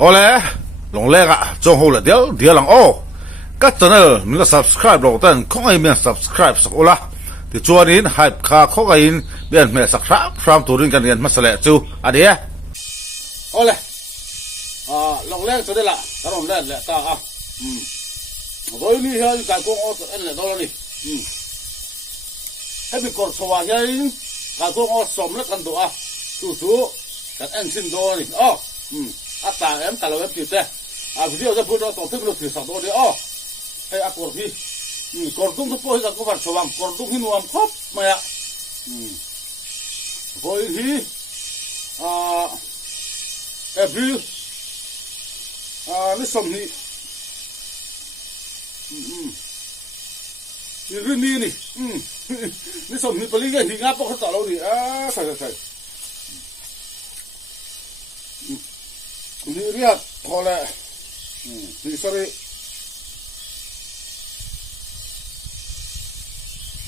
好嘞，龙来啊，做好了掉人哦。搿阵呢，你个 subscribe 落等，看一面 subscribe 好啦。ที่จวนนี้ให้ข้าข้อกันเบียนแม่สักครั้งพร้อมตัวเรื่องกันเรียนมาเสร็จจูอะเดียเอาเลยลองแรกจะได้ละถ้าลองแรกแหละตาโดยนี่เฮ้ยการกู้อ้อเอ็นแหละตอนนี้ให้เป็นกฎสว่างยัยการกู้อ้อสมแล้วกันตัวจู่กันเอ็นสิ้นตัวนี่อัตราเอ็มแต่เราเอ็มติดแต่วิดีโอจะพูดเราต่อที่เราถือสักตัวนี้ให้อักษรพี่กดตุ้งทุกคนจะก็วัดสว่างกดตุ้งที่นวมครบมาอ่ะพออีกทีเอพริลนี่สมนี่นี่รุ่นนี้นี่นี่สมนี่ไปเรียนที่งานปกติเราดิใช่นี่เรียกพอแล้วนี่สรี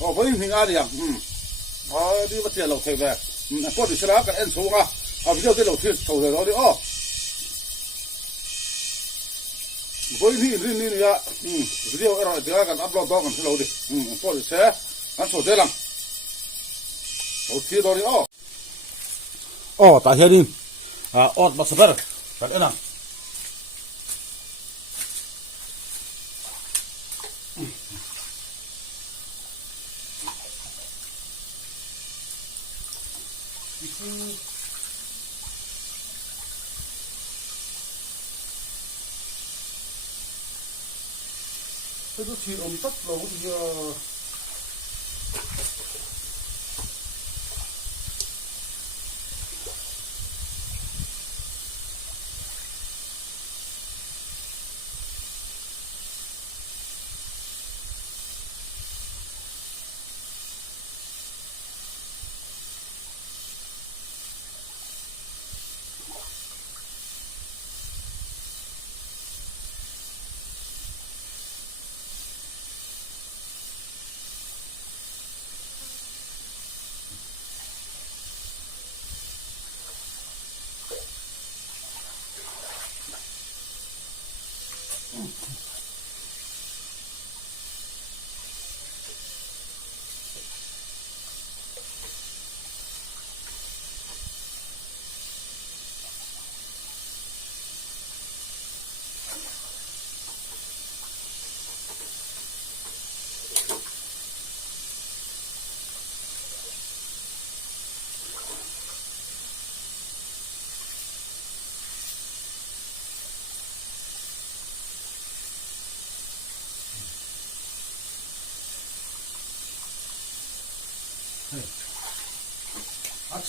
พอยิ่งหิงอะไรอย่างดีมาเที่ยวเราเที่ยวแบบพอดีสลากันเอ็นสูงวิดีโอที่เราเที่ยวโชว์เราดิพอยิ่งนี่เนี่ยวิดีโอเราเดี๋ยวกันอัพโหลดกันที่เราดิพอดีแชร์กันโชว์เท่านั้นเราเที่ยวเราดิตาเฮียดิอดมาสเปอร์กันเอ็น这天我们得老的呀。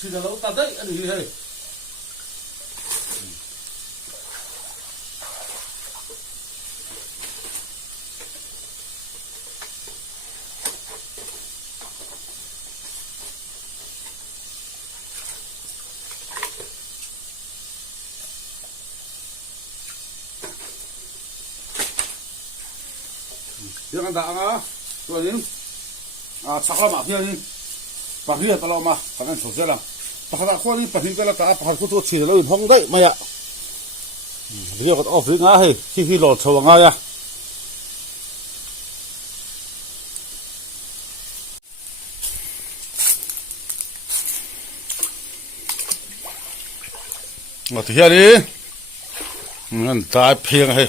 吃的老大队，你嘿。Dia kan tak tu ni sakla mak dia ni pahia kalau mah kan sosial lah pakala ko ni pahin pela ka pakal ko to chi lo hong dai maya dia ko off nga he hi lo chaw nga ya ngọt thì đi ngân tai phiền hay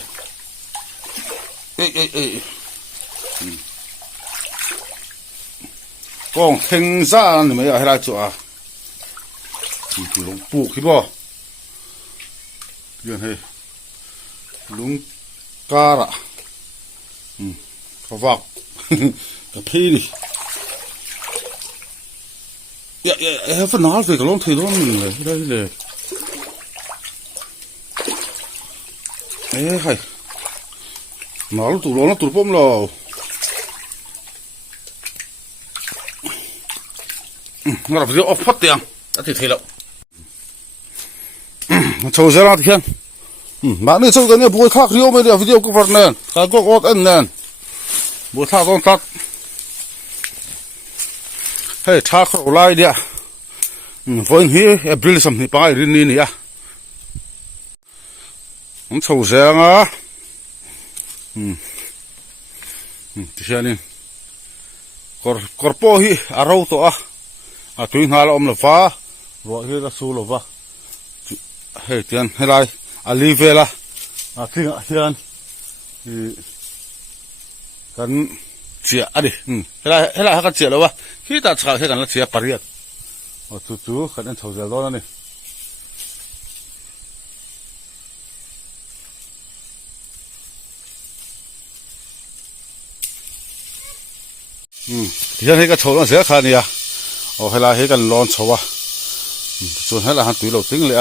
con thinh ra thì mấy ở đây chỗ thì lúng buộc khi bỏ chuyện hay lúng cá ạ có vọc cà phê đi phần nói về cái lông thì nó mình đây này ê hay nó tủ bom lò nó là video off phát tiền đã thì thấy lậu châu ra là thiên bạn đi châu cái này bôi khác riêu mới được video của vật nền cái có gót ăn nền bôi khác con tắt hey thác khổ lại đi với hi April sầm thì bài rin ni à มันโฉเสียงอ่ะที่เช่นนี้กอร์โปฮีอาราวตัวตุยหาลอมลฟ้ารอฮีละสูลฟ้าเฮ้ยเตียนเฮ้ยไรอลีเวล่ะที่เตียนกันเสียอะไรเฮ้ยไรฮักเสียแล้ววะที่ตัดฉากให้กันแล้วเสียปริยัติจู่ๆกันนั่นโฉเสียแล้วนี่ที่ฉันให้กันโฉแล้วเสียขานี่ให้ลาให้กันร้อนโฉวะส่วนให้ลาหันตุยเราติ้งเลย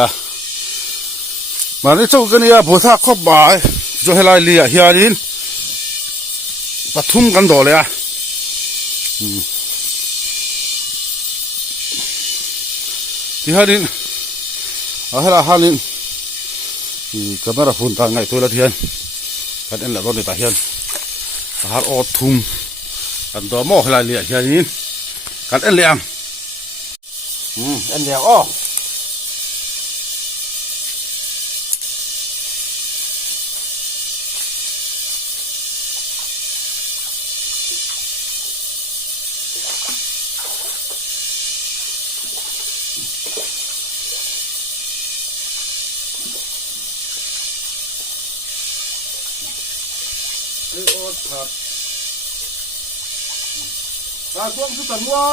มาในโฉกันนี่ผู้ท่าครอบบ่ายจะให้ลาเลียเฮียดินปะทุ่มกันต่อเลยที่ฮาดินให้ลาฮาดินกำลังฝุ่นต่างไงตัวละเทียนกันเอ็นละร้อนในตาเทียนหาอดทุ่มกันตัวหม้อให้ลาเลียเฮียดินกันเอ็นเลียงเอ็นเลียงครับตาช่วงสุดสันวัว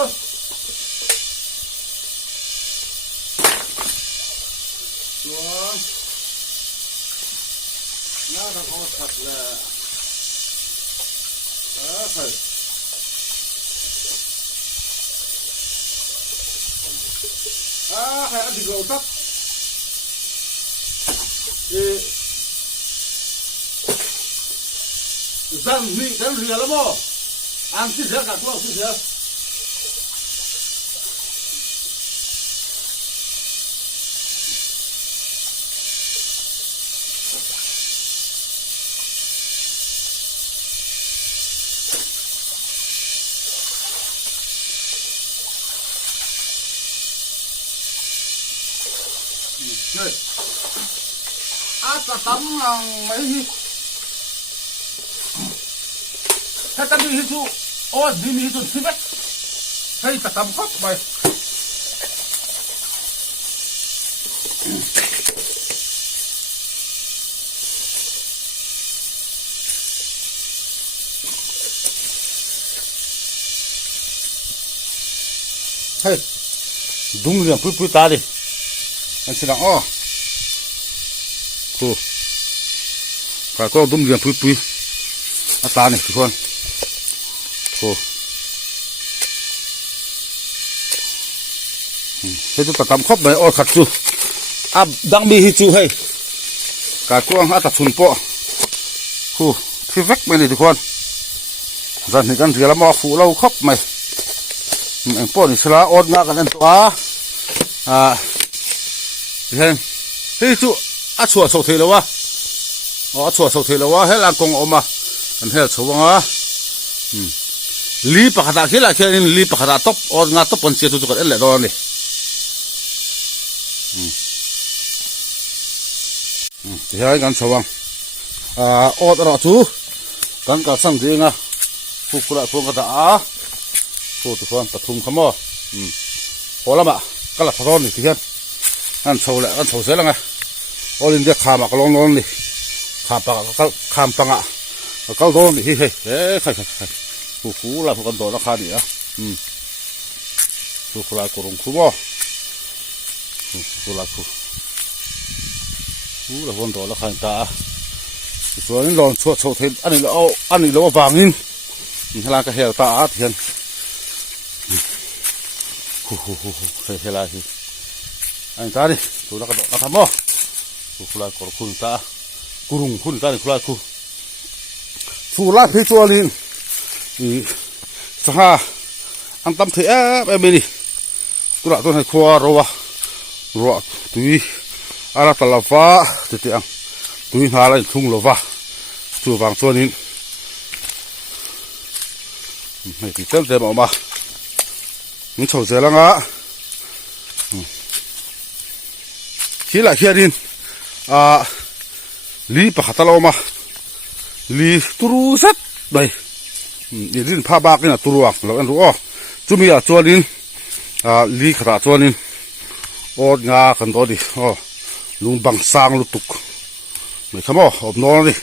ช่วงน่าทำเอาถัดเลยใช่ใครอันที่เราตักจังนี่จังเรือแล้วบ่อันที่เสือกับพวกที่เสือเฮ้ยอาจจะทำยังไม่ถ้าจะมีฮิซูโอ้ดีมีฮิซูสิบเอ็ดให้จะทำครบไปเฮ้ยดุ้งเรื่องปุ้ยตาดิอันสิละกูข้าก็ดุ้งเรื่องปุ้ยตาเนี่ยทุกคนโอ้เฮ้ยจะทำครบไหมโอ้ขัดจูดังมีฮิจูให้กากวางตัดสุนปะคู่ที่เวกไปเลยทุกคนจันนี่กันเรียลมาฟูเราครบไหมเอ็งปอนี่สละอดงากันนั่นตัวเห็นเฮ้ยจูชัวโซเทแล้ววะชัวโซเทแล้ววะให้ลางกงออกมาอันเฮ้ยชัวงลีปะขดาขี้ละแค่นี้ลีปะขดาตบอดงาตบปันเสียทุกคนเอ็นแหละตอนนี้ที่ให้กันชัวงอดระจูกันกับสังเกตนะพวกเราพวกกระดาพวกทุกคนตัดทุ่งขโมยพอละมะก็ละตอนนี้ที่เห็นอันชัวแหละอันชัวเสร็จแล้วไงอลินเดียขามาก็ลงนี่ขาปะก็ขามปังก็โดนนี่เฮ้ยใครผู้ละพวกกันโดนราคาดีผู้ละกรุงคู่บ่ผู้ละผู้ละคนโดนราคาตาส่วนนี้ลองชัวโชว์เทนอันนี้เราเอาอันนี้เราวางนินทลายกระเหี่ยวตาเทียนเฮลาสิอันนี้ตาดิตัวนักโดดนักทำบ่ผู้ละกรุงตากรุงคุณตาดิผู้ละผู้ละพิจารณาสหอันตั้มเทียบแบบนี้ตัวละตัวให้ครัวรัวตุยอะไรตลาดฟ้าเตียงตุยหาอะไรทุ่งรัวตัวบางส่วนนี้ไม่ติดเต็มออกมามันโฉเสียแล้วนะขี้ละขี้ดิน ลีปะขัดตะลอมาลีตุรุสัตไปอีลินพาบากนี่นะตุรุอ่ะเราอันรู้อ๋อจุมีอ่ะจวนนินลีขราจวนนินอดงากันตัวดิอ๋อลุงบังสางลุตุกไม่ขโมยอบนอนดิ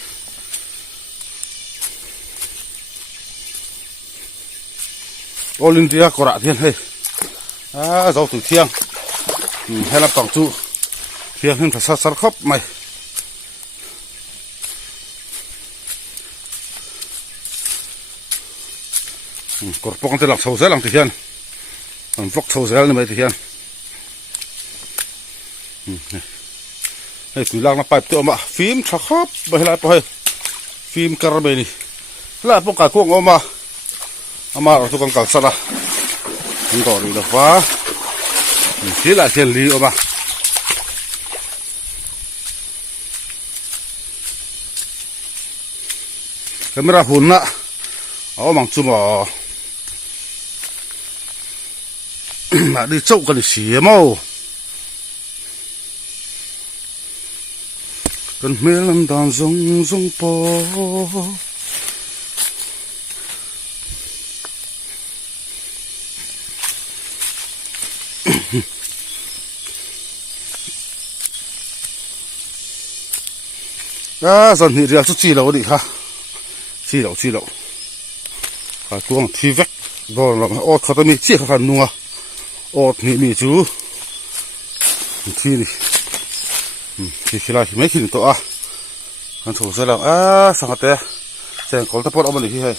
โอลินเดียกระเทียนให้เจ้าตุ่เทียงให้รับตังจูเทียงขึ้นภาษาสารคบไหมกดปองจะหลักเท่าเสียหลังที่เทียนมันฟลอกเท่าเสียนี่ไหมที่เทียนให้ตุ่ล่างน้ำไปตัวมาฟิล์มชักครับไปให้ไรไปฟิล์มการ์เบนี่แล้วพวกกากุ้งออกมาเราทุกคนกังสระนี่ก็ดีแล้วว่าที่ละเทียนลีออกมาแต่ไม่ได้หุ่นนะเอามังจุ่มมาดิเจ้ากันเสียมั้งกันเมื่อลำดานซงปอสันนิษฐานสุดจีเราดิค่ะจีเรากวางทีเวกโดนเราอดเขาต้องมีเชี่ยขันนัวอดนี่มีจูที่นี่ที่ขี้ลายไม่ขี้ตัวกันถูกเสร็จแล้วสังเกตแสงคนตะปอดเอามาเลยที่ให้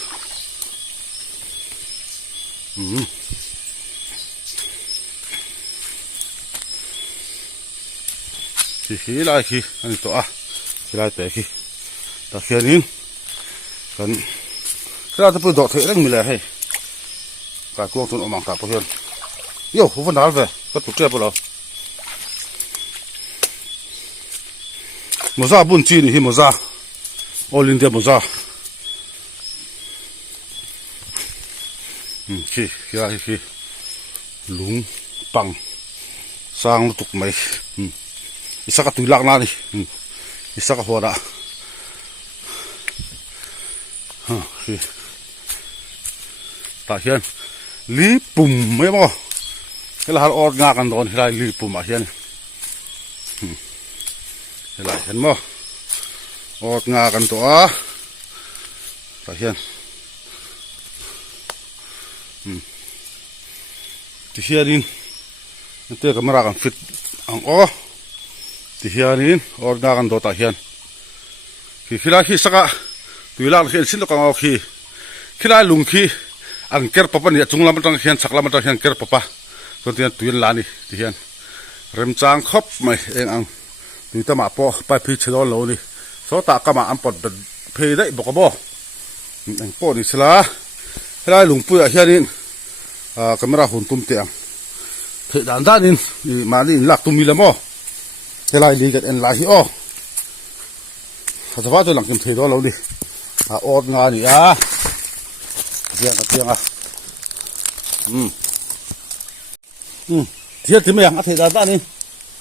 ขี้ลายขี้อันนี้ตัวขี้ลายแต่ขี้ตะเคียนนี้กันเราจะพูดดอกเถื่อนมีอะไรให้การกวงตุนออกมาตาเพื่อนโย่หัวหน้าเลยก็ถูกเจ็บไปแล้วมซาบุญจีนี่มซาออลินเดียมซาขี้อะไรขี้ลุงปังสร้างตุกไหมอิสระตุยลักนาดิอิสระหัวละตาเฮียนลีปุ่มไม่บ่เวลาอดงากันโดนเวลาลีปุ่มอ่ะเฮียนเวลาเห็นบ่อดงากันตัวตาเฮียนที่เฮียนินเตะกำลังกันฟิตอังที่เฮียนินอดงากันตัวตาเฮียนขี้ลาขี้สักตุยลาขี้สินตกเอาขี้ลาลุงขี้อันเกิร์ปปะเนี่ยจุงลำมันต้องเฮียนสักลำมันต้องเฮียนเกิร์ปปะตัวเทียนตุยลานี่ที่เฮียนเริ่มจางครบไหมเองอังตุยตะมาปอไปพิชโดนโลนี่โซตากะมาอันปอดเพย์ได้บอกบ่อันปอนี่สละขี้ลาลุงปุยเฮียนินกำลังหุ่นตุ้มเตียงเพย์ด้านนินมานี่หลักตุ้มมีละมั้งขี้ลาลีกันเอ็นลาฮิโอสภาพตัวหลังกิมเทโดนโลนี่อดงานนี่เทียงเทียงเทียงที่ไม่ยังเทียงด้านนี้น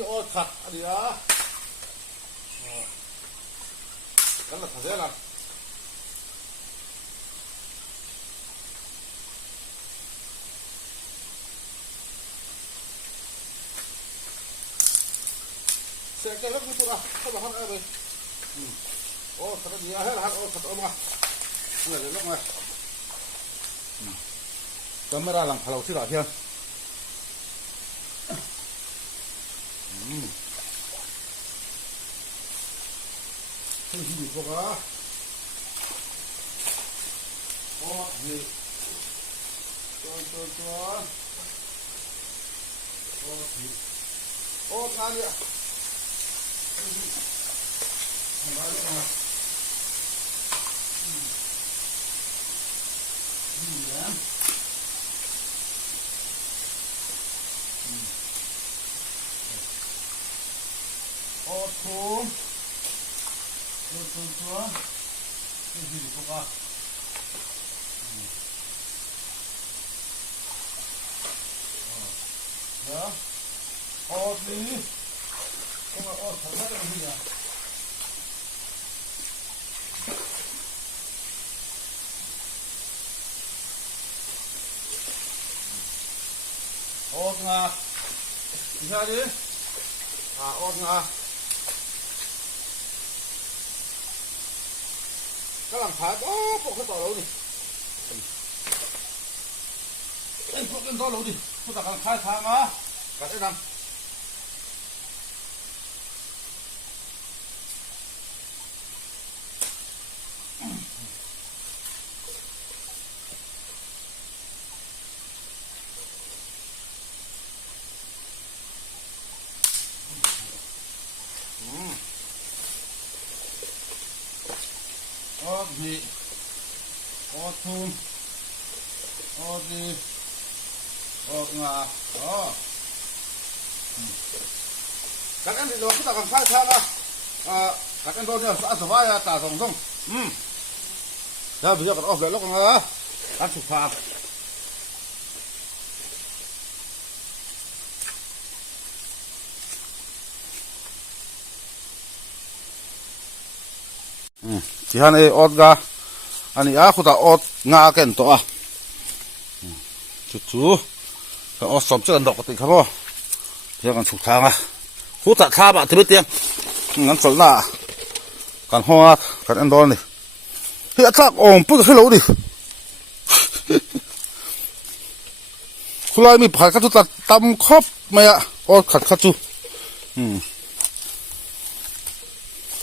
ี่อดขัดอะไรกันละเท่าไหร่เสกแล้วคุณตัวเข้ามาห้องอะไรโอ้ขัดนี่ให้ละโอ้ขัดออกมาเนี่ยเดี๋ยวลงมาก็ไม่ได้หลังพลังที่หลังเที่ยงที่พวกโอ้ยตัวโอ้ทานเนี่ยมาเลยมา thum tua hi ko ka ya ot ni ko ma ot tha ka ni ya ot nga isa đi ot nga cái làm phải đó bộ cái tàu lâu đi anh bộ cái tàu lâu đi chúng ta cần khai thác á cả cái năm thì có thun có gì có ngà đó các anh thì lo chúng ta cần khai thác các anh tôi nhớ xã sở vai tả rồng rồng ra bây giờ còn off lại lúc nào ăn sụp phà chỉ hắn ấy ớt ga anh ấy khu ta ớt ngã cái to à chú cái ớt sớm chưa ăn đọc cái không thì còn sụp thang à khu ta tha bạn thì biết tiếng ngắn sớm là còn hoa còn ăn đòn này hiện tại ổn bút cái lỗ đi khu lại mình phải cắt chút tăm khóc mày ạ ớt cắt chút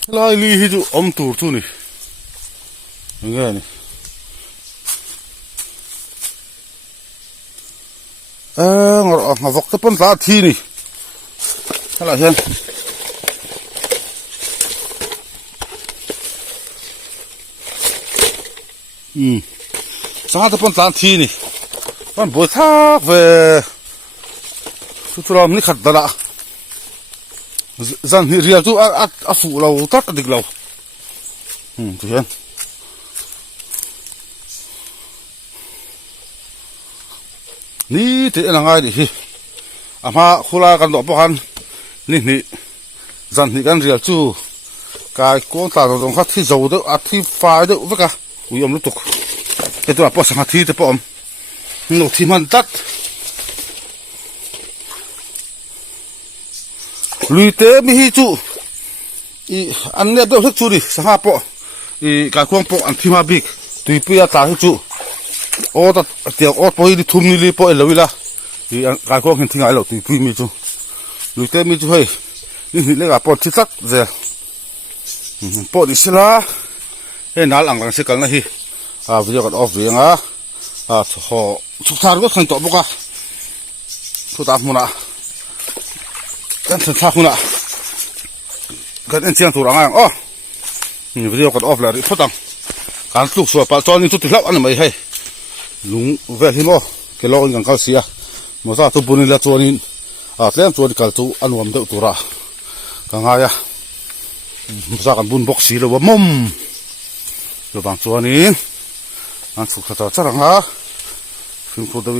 lại li hi chú tủ tu này nghe này ngọc vọc cái lá thi này thế là hen sao cái lá thi này con bồi thác về chú làm ní khát đã dân hiện riêng chú phụ lâu tắt được lâu thì hen ní thế là ngay đi mà khu laกันดอกพวกกันนี่dân thìกันriêng chú cái con tàu đồng khác thì dầu đó thì phai đó với cả ui lúc tục cái tôi bảo sang thì bỏ nó thì mình tắt lùi té mi hi chú anh này đâu hết chú đi sang bỏ cái con bỏ anh thì mà big tùy bây giờ hết chú ô ta tiệc ô bôi đi thum đi bôi lâu la thì cái con hiện thiên ai lâu tùy bây mi chú lùi té mi chú hay nhưng lấy cái bỏ chít sắc giờ bỏ đi xí la cái nào làm sẽ cần là hi bây giờ còn off riêng á họ chụp thang cái khăn tọt bốc à chụp tạm một nè cái thằng thang một nè cái anh chiang thủ rằng ai bây giờ còn off lại phốt tăng cái chụp sửa bảo cho nên chụp từ lâu anh mày hay lúng về thì mo cái lo anh cao xí à mà sao tôi buồn là cho nên thế cho nên cái tôi ăn uống được tụi ra cái ngay à sao cái buồn bốc xí rồi mồm rồi bằng cho nên anh chụp thật chắc rằng ha phim phụ đâu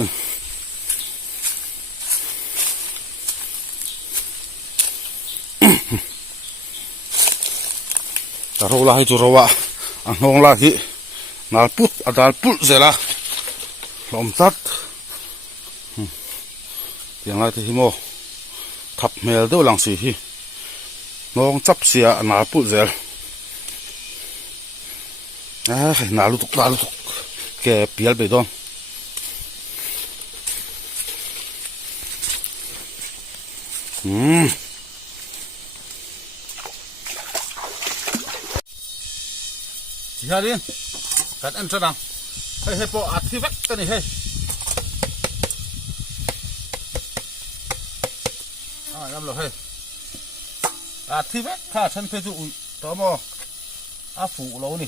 ta rô la hi chu rowa ang hong la hi nal put adal put zela lom tat tiang lai hi mo thap mel do lang si hi nong chap sia nal put zel nal tuk ke pial be don Dạ đi, cắt ăn cho đằng, hay bộ thi vắt cái này hay, làm rồi hay, thi vắt khá chân phê dụ, đó mà, phụ lâu này,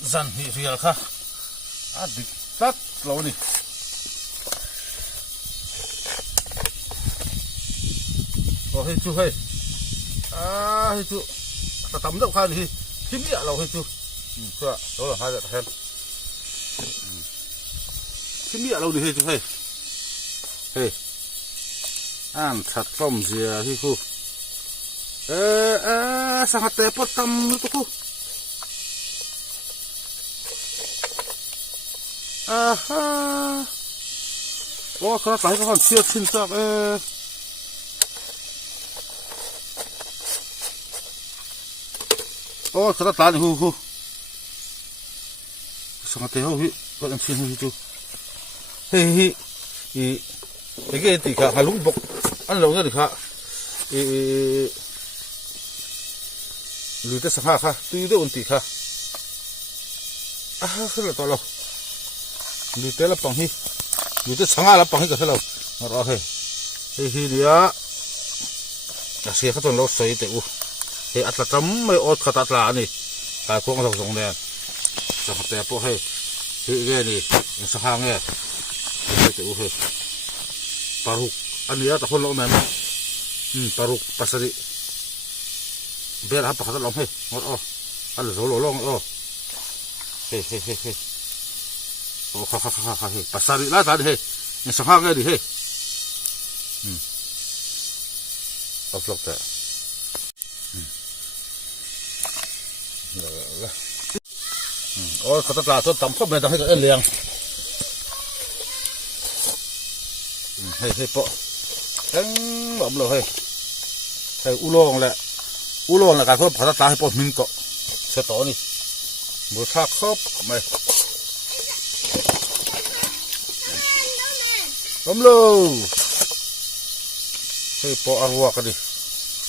dần thì riêng khá, địch tắt lâu này, โอ้เฮ้ยจูเฮ้ยเฮ้ยจูตะตำเด้อข้านี่ทิมเนี่ยเราเฮ้ยจูเพื่อเราหาจะแทนทิมเนี่ยเราดิเฮ้ยจูเฮ้ยถัดต้มเสียที่คู่สังหารแต่ปดตำตัวคู่โอ้ขนาดไหนก็คนเสียชิ้นจักโอ้ขนาดไหนฮูสังหารแต่ฮูก็ยังชิ้นฮูเฮ้ย이게 디가 할롱복 안롱이 디가 루테 사하하 뚜이데 온티가 그래 떨어 루테라 빵히 루테 상하라 빵히 가슬라 어라해 히히리야 아시가 돈 로서이 때우 해 아틀라 점메 옷 카타틀라 아니 가 고ong서 종네 사하테 포해 이게니 사항에 때우 해 paruk ania ta hol lo men paruk pasari ber ha pakhat lo he al zo lo long he ha he pasari la ta he ni sa ha ga di he of lok ta kata ta to tam kho me da he ga liangเปาะตั้งหลอมเลยอุโลงแหละการเพิ่มพัฒนาให้ปอมินเกาะเสต่อนี่บุษาครบไม่หลอมเลยปออรัวกันดิ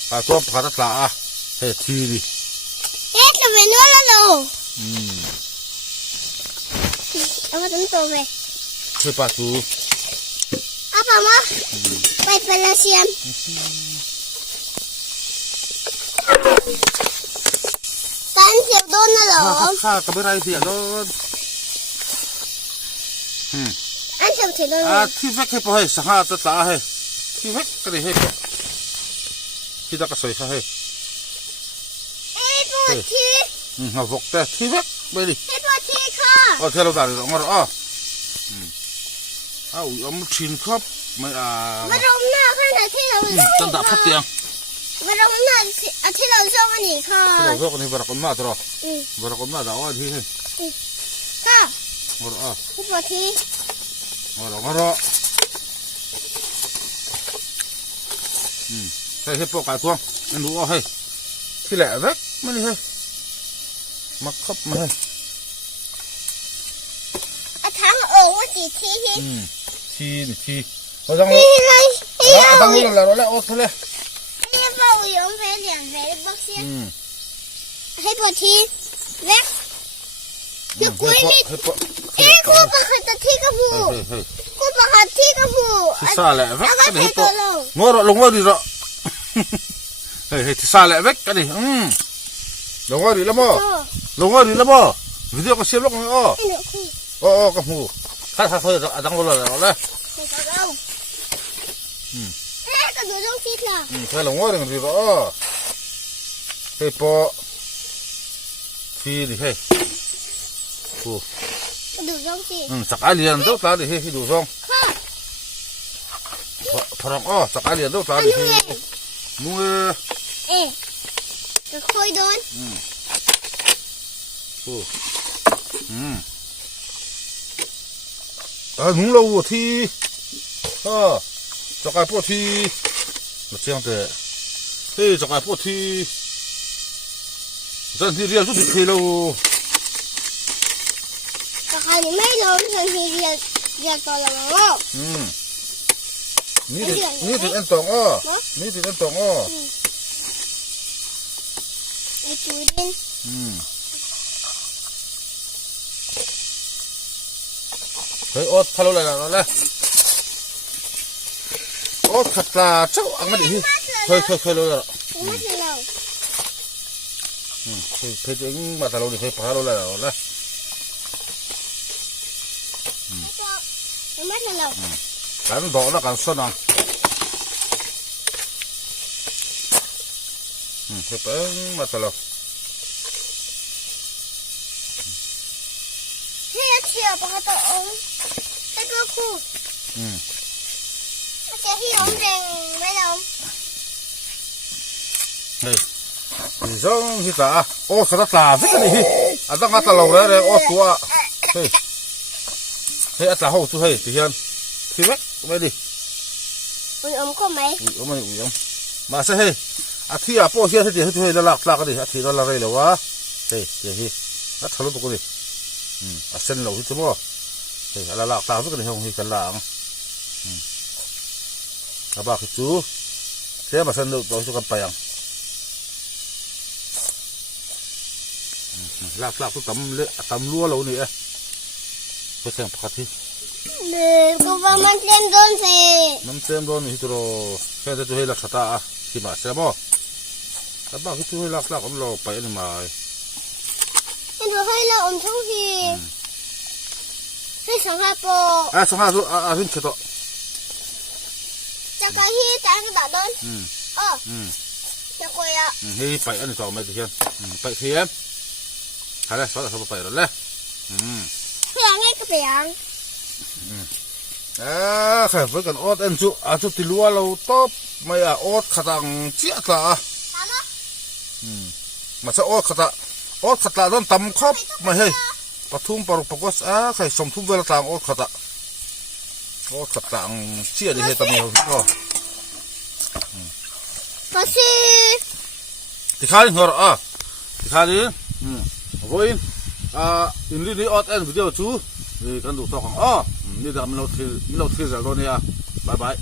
การเพิ่มพัฒนาทีดิจะเป็นนู่นแล้วเอามาตั้งตัวเลยปาตูapa mahไปpelasian tan siap don loข้าก็ไม่ไรเสียโดนอันเสียบdonที่แวกให้พอให้สังหารตาให้ที่แวกก็ได้ให้ที่ตะกสวยให้ปวดที่เอาพกแต่ที่แวกไปดิปวดที่ค่ะเที่ยวเราได้หรอเอามาชินครับไม่มาลงหน้าข้างไหนที่เราตั้งแต่พักเตียงมาลงหน้าที่เราชอบอันนี้ค่ะที่เราชอบอันนี้บารักอนมาตรอบารักอนมาดาวที่ค่ะบารักที่ปวดที่บารักให้พวกไก่พวงนั่นดูให้ที่แหละแวกมันนี่ให้มาครับมาให้ทั้งโอ้ว่ากี่ทีทีเราต้องต้องรู้แล้วโอเคเลยนี่เฝ้ายงไปเหลี่ยมไปบักเสียให้ปวดทีแวกจะกุยนี่คู่ประคัตที่กระพูคู่ประคัตที่กระพูที่ซาแหละแวกกันดิงอลงว่าดีละที่ซาแหละแวกกันดิลงว่าดีแล้วมั้วิดีโอก็เสียบลงกับหูข้าตั้งรู้แล้วเลยก็ดูต้องคิดล่ะใช่หลงว่าอย่างนี้ป่ะปอทีดิกูดูต้องคิดสักอะไรอย่างเดียวตาดิดูซ่องพลังสักอะไรอย่างเดียวตาดิมึงก็ค่อยโดนกูนุ่งเราที่จะกลายพวกที่มาเชียงแต่จะกลายพวกที่จันที่เรียนสุดที่เราแต่ใครไม่ลงจันที่เรียนต่อแล้วนี่ถึงอันตองนี่ถึงอันตองไอจูดินเฮ้ยโอ๊ตฮัลโหลเลยโอ๊ตขัดตาเจ้าอังมาดิเคยเลยเหรอเคยเองมาตลอดเคยพาเราเลยเหรอการดอกแล้วการสนอง เฮ็ดเปิ้งมาตลอด เฮียเชียวปะตะองให้ตัวคู่เจ้าที่องเร่งไม่ลง เฮ้ยนี่ซ่งฮิตาโอ้สระตาสิกันนี่อันตั้งอัตลงแล้วโอ้ตัวเฮ้ยอัตลาโหตัวเฮ้ยที่เฮียนที่วัดไปดิ อุ่นก็ไหม อุ้ยมันอุ้ยมาซะเฮ้ยอาทิตย์อ่ะพ่อเฮียนให้ที่ให้ละลากกันดิอาทิตย์ละไรเลยวะเฮ้ยเฮ้ยอัตลงตัวกันดิอาเส้นเหลาที่ตัวเฮ้ยละลากตาสิกันดิห้องที่กันล่างอาบ้าคือจูเสียมาเส้นเหลาตัวที่กันไปยังลากทุกตำลัวเรานี่ไปเสียงปกติ ก็ว่ามันเต็มโดนสิ มันเต็มโดนนี่ตัวแค่จะให้ลักษณะที่มาเสียบ่แต่บ้าคือให้ลักผมเราไปนี่มา เห็นว่าให้เราอมทั้งทีให้สังหารโป สังหารทุนเฉย จากการที่จานกระดาษโดนจะกลัวอ่ะ ให้ไปอันนี้ต่อไม่เทียนไปเทียนอะไรสอนเขาไปแล้วแหละ เพื่อให้กระเปียง ใครไปกันอดเอ็นจุจุดที่ลัวเราตบไม่อดขัดังเจี๊ยดละมาจะอดขัดโดนตำครบไม่ให้ปทุมปรุกปกวสใครสมทุมเวลาต่างอดขัดต่างเจี๊ยดที่ให้ตำเนียวก็ก็สิ ที่ข้านี่เหรอที่ข้านี่โว้ยอินนี่อดเอ็นวิดีโอจูนี่กันดูต่อของนี่เดี๋ยวเราทีจะโดนเนี่ยบาย